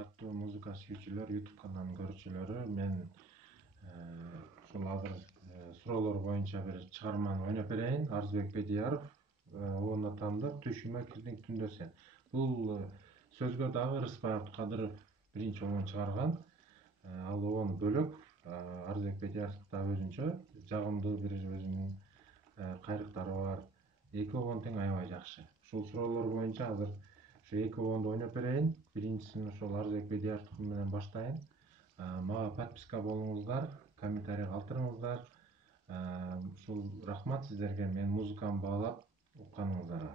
урматтуу музыка сүйүүчүлөр, YouTube каналынын көрүүчүлөрү, мен ушул азыр суроолор боюнча бир чыгарманы ойноп берейин. Арзыбек Бедияров, Оон атамдык Түшүмө кирдиң түндө сен. Бул сөзгө дагы Рыспай Абдыкадыров биринчи Оон чыгарган. Ал Оон бөлөк, Арзыбек Бедияровдук да өзүнчө жагымдуу бир өзүнүн кайрыктары бар. Эки Оон тең аябай жакшы. Ушул суроолор боюнча азыр ушу эки Оонду ойноп берейин. Биринчисин ошол Арзыбек Бедияровдук менен баштайын. Мага подписка болуңуздар, комментарий калтырыңыздар. Ушул рахмат сиздерге, мен музыкамды баалап укканыңыздарга.